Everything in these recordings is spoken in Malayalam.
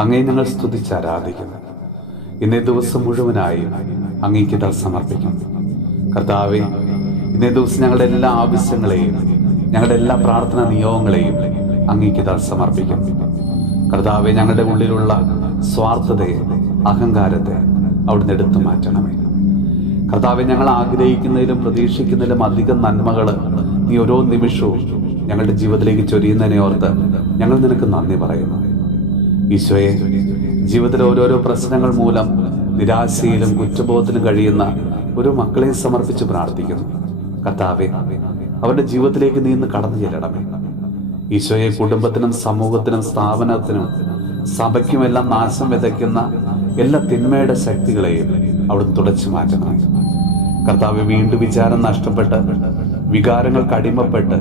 അങ്ങയെ ഞങ്ങൾ സ്തുതിച്ച് ആരാധിക്കുന്നു. ഇന്നേ ദിവസം മുഴുവനായി അങ്ങേക്ക് ഇതാ സമർപ്പിക്കും. കർത്താവേ, ഇന്നേ ദിവസം ഞങ്ങളുടെ എല്ലാ ആവശ്യങ്ങളെയും ഞങ്ങളുടെ എല്ലാ പ്രാർത്ഥനാ നിയോഗങ്ങളെയും അങ്ങേക്ക് ഇതാ സമർപ്പിക്കും. കർത്താവെ, ഞങ്ങളുടെ ഉള്ളിലുള്ള സ്വാർത്ഥതയെ, അഹങ്കാരത്തെ അവിടുന്ന് എടുത്തു മാറ്റണമേ. കർത്താവെ, ഞങ്ങൾ ആഗ്രഹിക്കുന്നതിലും പ്രതീക്ഷിക്കുന്നതിലും അധികം നന്മകൾ നീ ഓരോ നിമിഷവും ഞങ്ങളുടെ ജീവിതത്തിലേക്ക് ചൊരിയുന്നതിനെ ഓർത്ത് ഞങ്ങൾ നിനക്ക് നന്ദി പറയുന്നു. ഈശോയെ, ജീവിതത്തിലെ ഓരോരോ പ്രശ്നങ്ങൾ മൂലം നിരാശയിലും കുറ്റബോധത്തിലും കഴിയുന്ന ഓരോ മക്കളെയും സമർപ്പിച്ച് പ്രാർത്ഥിക്കുന്നു. കർത്താവെ, അവരുടെ ജീവിതത്തിലേക്ക് നീ ഇന്ന് കടന്നു ചെല്ലണമേ. ഈശോയെ, കുടുംബത്തിനും സമൂഹത്തിനും സ്ഥാപനത്തിനും സഭയ്ക്കുമെല്ലാം നാശം വിതയ്ക്കുന്ന എല്ലാ തിന്മയുടെ ശക്തികളെയും അവിടുന്ന് തുടച്ചു മാറ്റണം. കർത്താവ്, വീണ്ടും വിചാരം നഷ്ടപ്പെട്ട് വികാരങ്ങൾക്ക് അടിമപ്പെട്ട്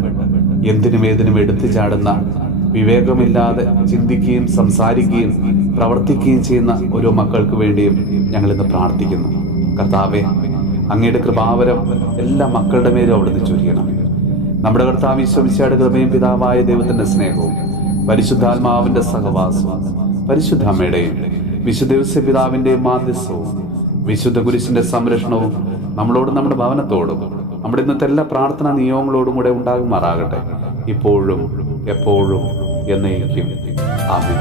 എന്തിനും ഏതിനും എടുത്തു ചാടുന്ന, വിവേകമില്ലാതെ ചിന്തിക്കുകയും സംസാരിക്കുകയും പ്രവർത്തിക്കുകയും ചെയ്യുന്ന ഓരോ മക്കൾക്ക് വേണ്ടിയും ഞങ്ങൾ ഇന്ന് പ്രാർത്ഥിക്കുന്നു. കർത്താവെ, അങ്ങയുടെ കൃപാവരം എല്ലാ മക്കളുടെ മേലും അവിടുന്ന് ചൊരിയണം. നമ്മുടെ കർത്താവ് ഈശോ മിശിഹായുടെ കൃപയും പിതാവായ ദൈവത്തിന്റെ സ്നേഹവും പരിശുദ്ധാത്മാവിന്റെ സഹവാസവും പരിശുദ്ധ അമ്മയുടെയും വിശുദ്ധ ഔസേപ്പ് പിതാവിന്റെയും മാധ്യസ്ഥവും വിശുദ്ധ കുരിശിന്റെ സംരക്ഷണവും നമ്മളോടും നമ്മുടെ ഭവനത്തോടും നമ്മുടെ ഇന്നത്തെ എല്ലാ പ്രാർത്ഥനാ നിയോഗങ്ങളോടും കൂടെ ഉണ്ടാകുമാറാകട്ടെ, ഇപ്പോഴും എപ്പോഴും എന്നേക്കും. ആമേൻ.